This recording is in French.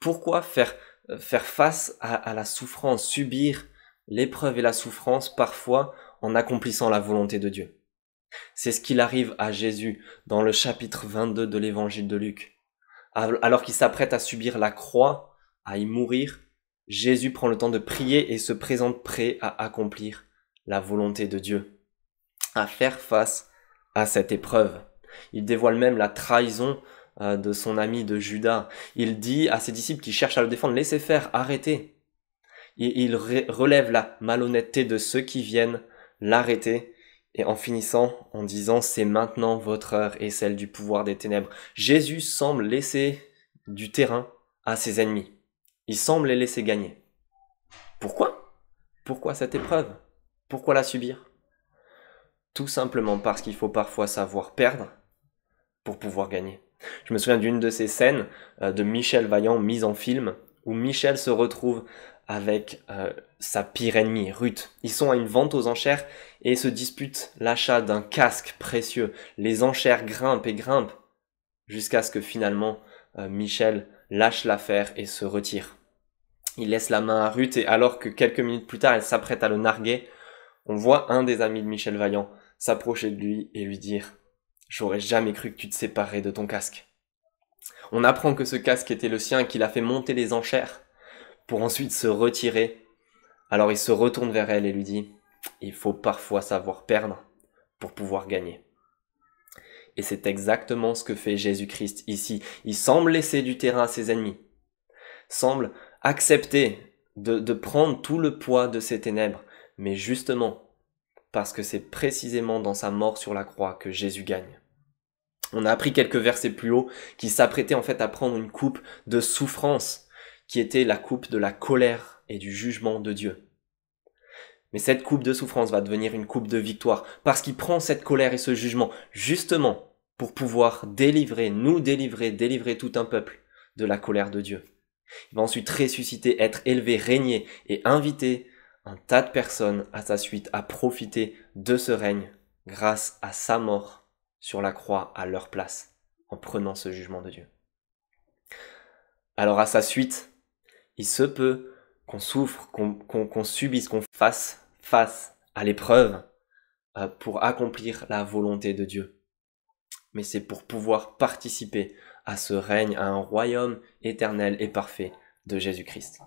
Pourquoi faire face à la souffrance, subir l'épreuve et la souffrance parfois en accomplissant la volonté de Dieu? C'est ce qu'il arrive à Jésus dans le chapitre 22 de l'évangile de Luc. Alors qu'il s'apprête à subir la croix, à y mourir, Jésus prend le temps de prier et se présente prêt à accomplir la volonté de Dieu, à faire face à cette épreuve. Il dévoile même la trahison de son ami de Judas. Il dit à ses disciples qui cherchent à le défendre, laissez faire, arrêtez. Et il relève la malhonnêteté de ceux qui viennent l'arrêter, et en finissant en disant c'est maintenant votre heure et celle du pouvoir des ténèbres. Jésus semble laisser du terrain à ses ennemis. Il semble les laisser gagner. Pourquoi? Pourquoi cette épreuve? Pourquoi la subir? Tout simplement parce qu'il faut parfois savoir perdre pour pouvoir gagner. Je me souviens d'une de ces scènes de Michel Vaillant mise en film, où Michel se retrouve avec sa pire ennemie, Ruth. Ils sont à une vente aux enchères et se disputent l'achat d'un casque précieux. Les enchères grimpent et grimpent jusqu'à ce que finalement Michel lâche l'affaire et se retire. Il laisse la main à Ruth et alors que quelques minutes plus tard elle s'apprête à le narguer, on voit un des amis de Michel Vaillant s'approcher de lui et lui dire « J'aurais jamais cru que tu te séparais de ton casque ». On apprend que ce casque était le sien et qu'il a fait monter les enchères pour ensuite se retirer. Alors il se retourne vers elle et lui dit « Il faut parfois savoir perdre pour pouvoir gagner ». Et c'est exactement ce que fait Jésus-Christ ici. Il semble laisser du terrain à ses ennemis, semble accepter de prendre tout le poids de ses ténèbres, mais justement parce que c'est précisément dans sa mort sur la croix que Jésus gagne. On a appris quelques versets plus haut qu'il s'apprêtait en fait à prendre une coupe de souffrance qui était la coupe de la colère et du jugement de Dieu. Mais cette coupe de souffrance va devenir une coupe de victoire parce qu'il prend cette colère et ce jugement justement pour pouvoir délivrer tout un peuple de la colère de Dieu. Il va ensuite ressusciter, être élevé, régner et inviter un tas de personnes à sa suite à profiter de ce règne grâce à sa mort sur la croix à leur place en prenant ce jugement de Dieu. Alors à sa suite, il se peut qu'on souffre, qu'on subisse, qu'on fasse face à l'épreuve pour accomplir la volonté de Dieu. Mais c'est pour pouvoir participer à ce règne, à un royaume éternel et parfait de Jésus-Christ.